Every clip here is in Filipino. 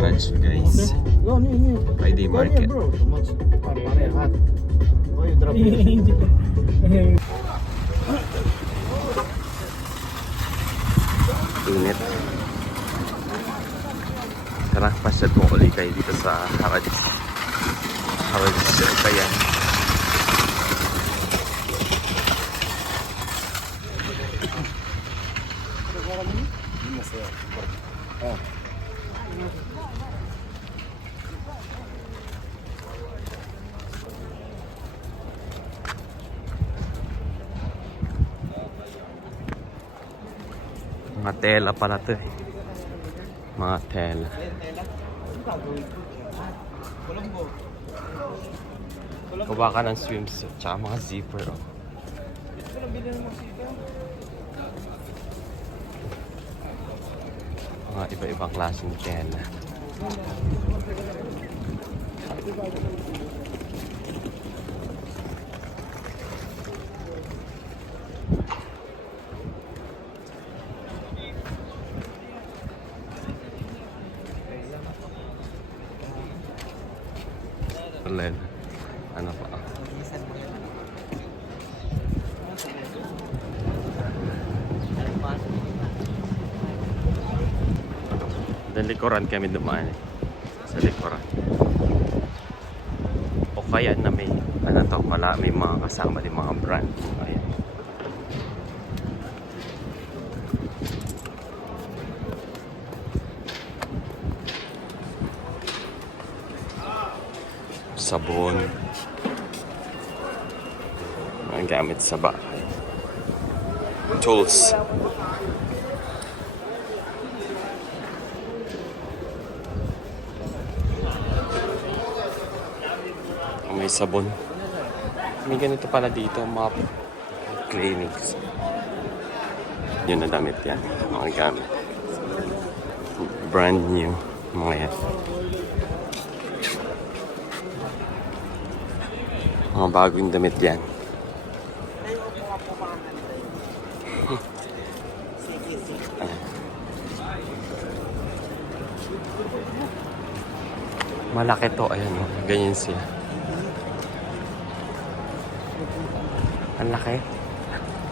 Haraj guys. Friday market. Init. Tara, pasyal po ulit kayo dito sa Haraj. Haraj Bayan. Mga tela pala to eh. Mga tela. Kuha ka ng swimsuit tsaka mga zipper oh. Mga iba-ibang klaseng tela. Len, ano pa? Sa likuran kami dumaan eh. Sa likuran. O kaya na may, ano to, may mga kasama din mga brand. Ayan. Sabon. Mga gamit sa bahay. Tools. May sabon. May ganito pala dito, map clinics. Yun na damit yan. Mga gamit. Brand new. Mga yan. Mga bagong damit yan. Malaki to. Ayan o. Ganyan siya. Ang laki.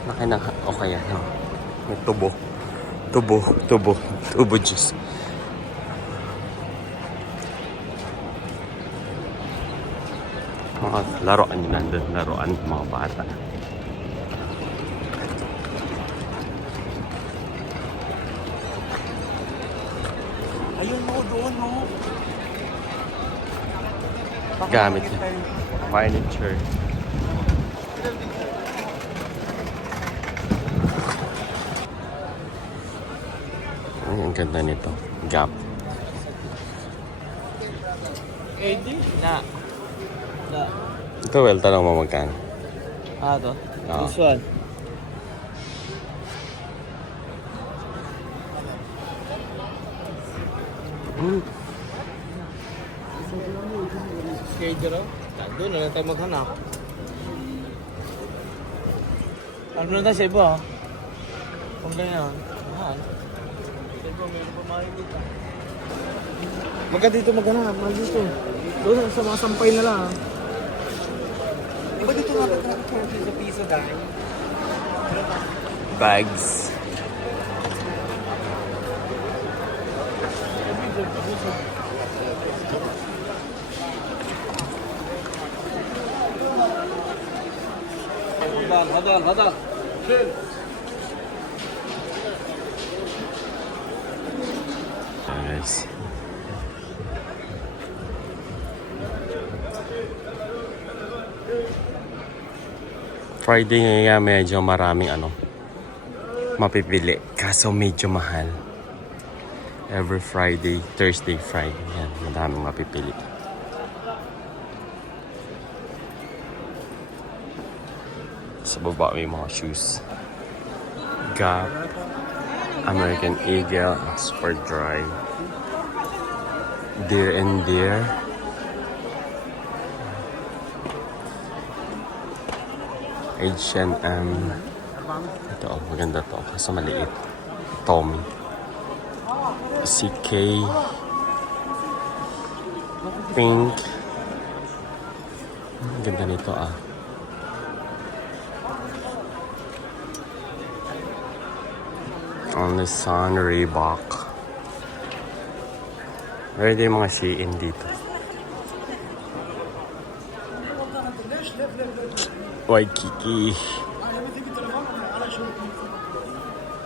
Laki na. Okay yan. No? May tubo. Tubo juice. Mga laruan yun nandun. Laruan mga bata. Ayun mo doon mo. Gamit niya. Furniture. Ay, ang ganda nito. Gap. Eddie? Na. Ito, well, tanong mo magkano. To? Oo. This one. Schedule o? Doon na lang tayo maghanap. Ano na tayo sa iba? Kung ganyan. Mahal. Sa iba, mayroon pa mahal dito. Magka dito maghanap. Mahal dito. Doon sa mga sampay na lang. Iba dito nga sa piso dahil. Bags. هذا guys. Friday ngayon medyo maraming mapipili kaso medyo mahal. Every Friday, Thursday, Friday yan, madaming mapipili. Sa baba may mga shoes. Gap, American Eagle, Sport Dry, Deer and Deer, H&M. Ito, maganda to kaso maliit. Tommy, CK, Pink. Ang ganda nito ah. On the Sun, Reebok. Meron din yung mga Shein dito. Waikiki.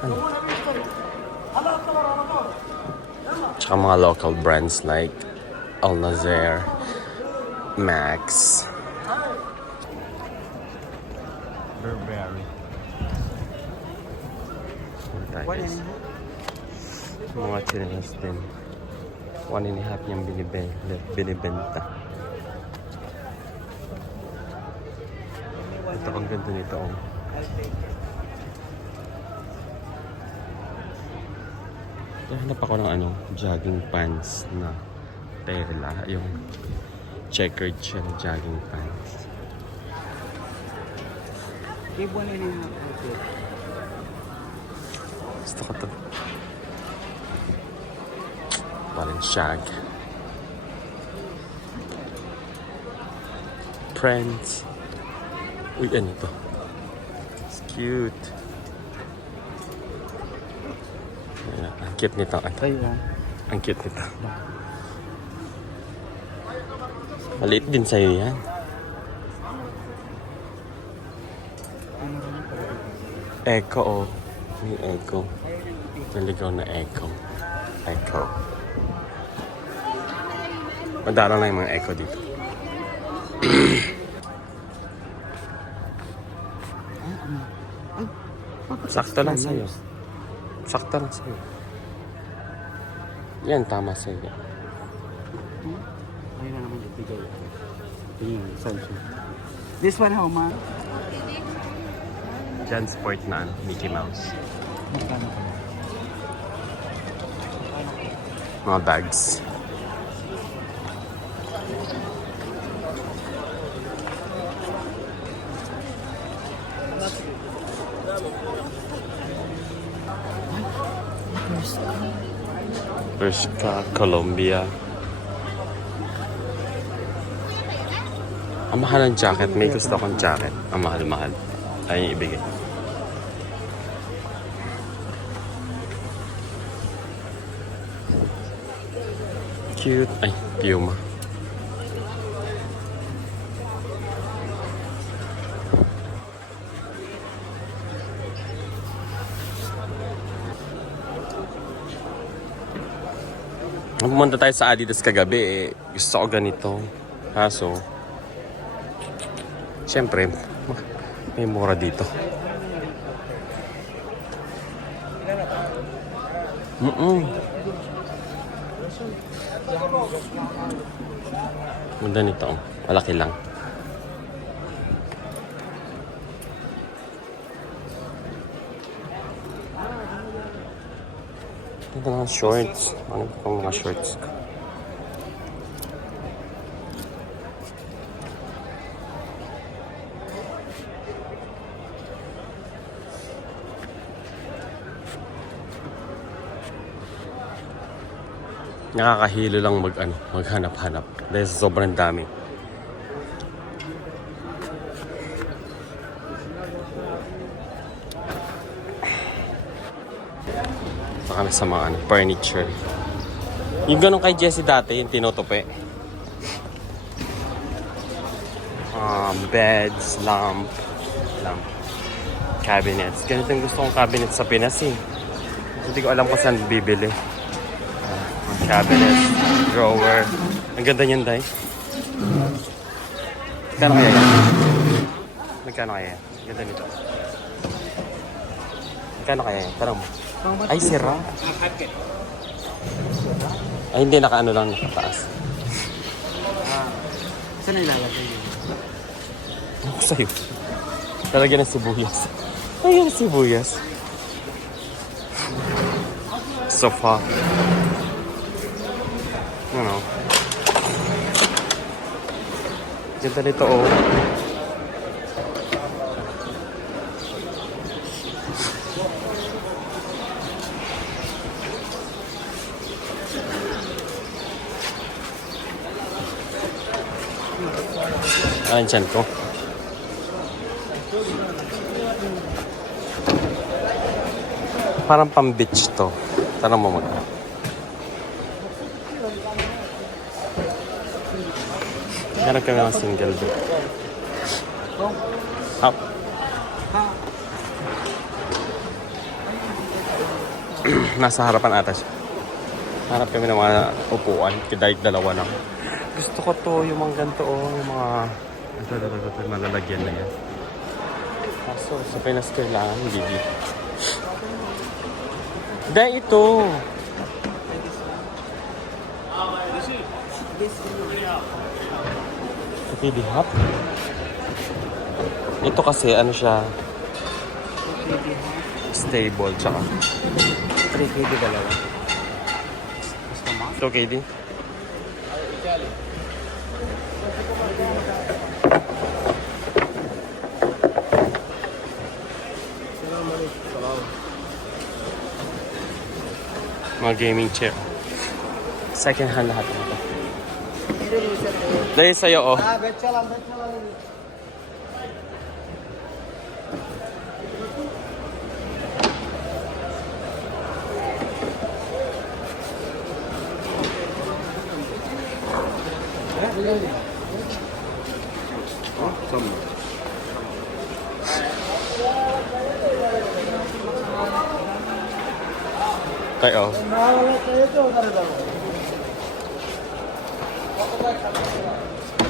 Ano? Tsaka mga local brands like Al Nazer, Max, Burberry. Mga chinelas din. 1.5 niyang binibenta. Ito, ang ganda nito. Oh. Hanap ako ng jogging pants na tela. Yung checkered siya na jogging pants. Gusto ko to. Balenciaga. Prints. Uy, ano to? It's cute. Ayan, ang cute nito. Ang cute nito. Maliit din sa'yo yan. Echo, oh. May echo. Naligaw na echo. Echo. Madala na yung mga echo dito. Sakto lang sa'yo. Sakto lang sa'yo. Yan, tama sa'yo. Ayun na naman ibigay. Samsung. This one how much? Jan Sport na Mickey Mouse. Mga bags. Bershka, Colombia. Ang mahal ng jacket. May gusto akong jacket. Ang mahal-mahal. Ayaw yung ibigay. Cute. Ay, Puma. Pumunta tayo sa Adidas kagabi gusto ko ganito. Kaso, siyempre, may mura dito. Ganda nito. Malaki lang. Ito mga shorts. Ano pa mga shorts? Nakakahilo lang maghanap-hanap dahil sa sobrang dami. Ito kami sa mga furniture. Yung ganun kay Jessie dati, yung tinutupi. Beds, lamp, cabinets. Ganito yung gusto kong cabinet sa Pinas eh. Hindi ko alam kung saan bibili. Cabinets, drawer. Ang ganda niyan, Day. Magkano kaya yan? Magkano kaya yan? Ang ganda nito. Magkano kaya yan? Parang mo. Ay, sira. Ay, hindi. Nakaano lang. Nakataas. Saan ilalagay yun? Ako sa'yo. Lalagyan ng sibuyas. Ay, yung sibuyas. Sofa. Ano? Ganda nito, oh. Ano dyan ko? Parang pang-beach to. Tara mo mag. Ganap kami ng single bed. Up. Nasa harapan ata siya. Harap kami ng mga upuan. Kahit dalawa lang. Gusto ko to, yung mga ganito, yung mga... Ito, malalagyan na yan. Kaso, sa Pinas kailangan, hindi dito. Dahil ito. Okay, di hap. Ito kasi, ano siya, stable, tsaka 3KD dalawa. ito, KD. Mga gaming chair. Second hand lahat ng ito. Dahil sa'yo, oh. Betcha lang. Tayo, oh. Nawala kayo ito, talaga.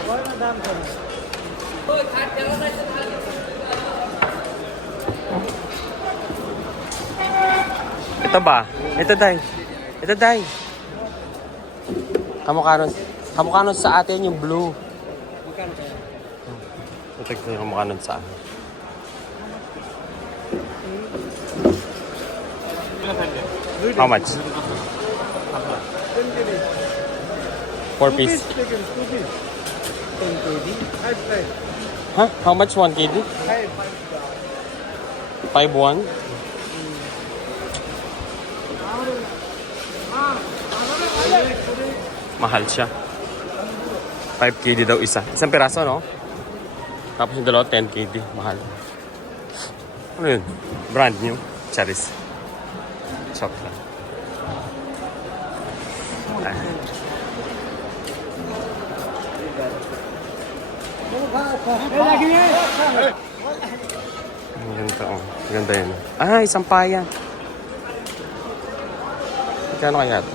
Wala na dami ka na. Ito ba? Ito, Day. Ito, Day. Kamukha nun sa atin yung blue. Magkano kaya? Ito yung kamukha nun sa atin. How much? 4 piece. 10KD? Huh? How much 1 KD? 5-1? Mahal siya. 5 KD daw isa. Isang piraso, no? Tapos yung dalawa, 10 KD. Mahal. Ano yun? Brand new. Charis. Shop lang. Ay. Ang ganda, oh. Ang ganda yun. Ah, isang paya. Magkano kaya ito?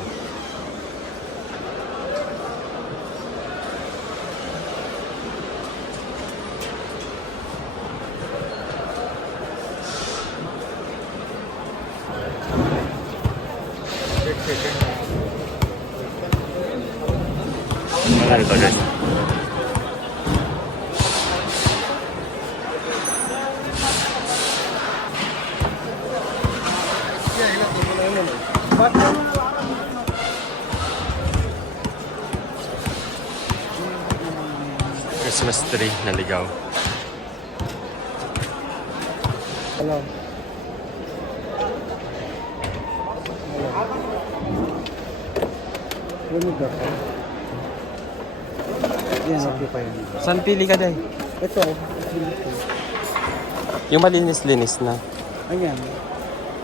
Ano ito, guys? Christmas tree na ligaw. Hello. Lumig ako. Yan, okay pa yun. Saan pili ka, Day? Ito. Yung malinis-linis na. Ayan.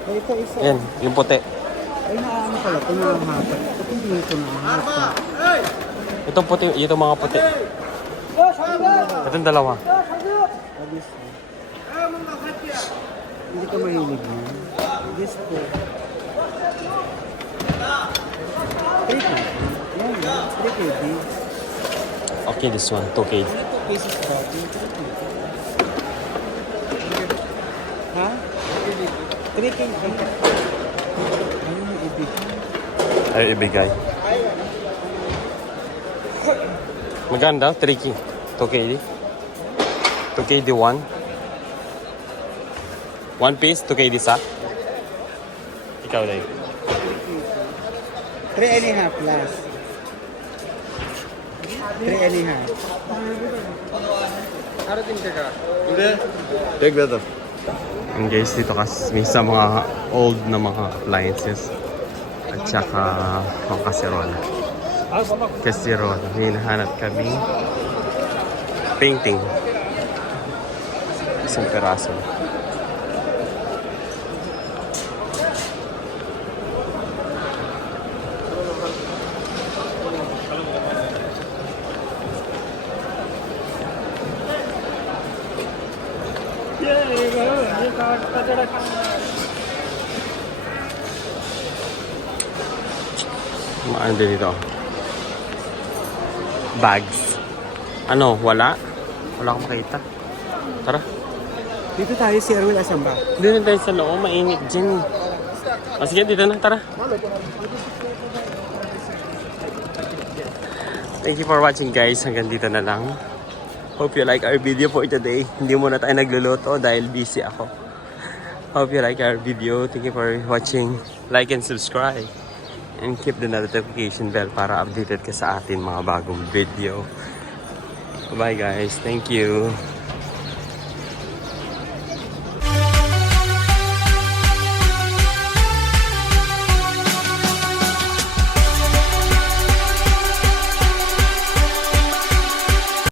Ay, ito isa. Yan, yung puti. Ay, naano pala. Ito na ang hapat. Ito hindi ito na ang hapat. Itong puti, itong mga puti. Itong dalawa. Abis. Hindi ka mahilig mo. This po. 3KD. Yan, 3KD. Okay, this one, 2K. 2 pieces ba? Ha? 3KD. Ayun yung ibig. Ayaw ibigay. Maganda, 3K. 2KD. 2KD 1. 1 piece, 2KD sa. Ikaw, Day. 3.5 last. 3.5. Take that up. And guys, dito kasi sa mga old na mga appliances at saka mga kaserola. Kaserola. Hinahanap kami Painting. Isang peraso. Ano din dito? Bags. Ano? Wala? Wala akong makita. Tara. Dito tayo, si Erwin asan ba? Hindi na tayo sa loob. Mainit dyan. O sige, dito na. Tara. Thank you for watching guys. Hanggang dito na lang. Hope you like our video for today. Hindi muna tayo nagluluto dahil busy ako. Hope you like our video. Thank you for watching. Like and subscribe. And keep the notification bell para updated ka sa atin mga bagong video. Bye guys. Thank you.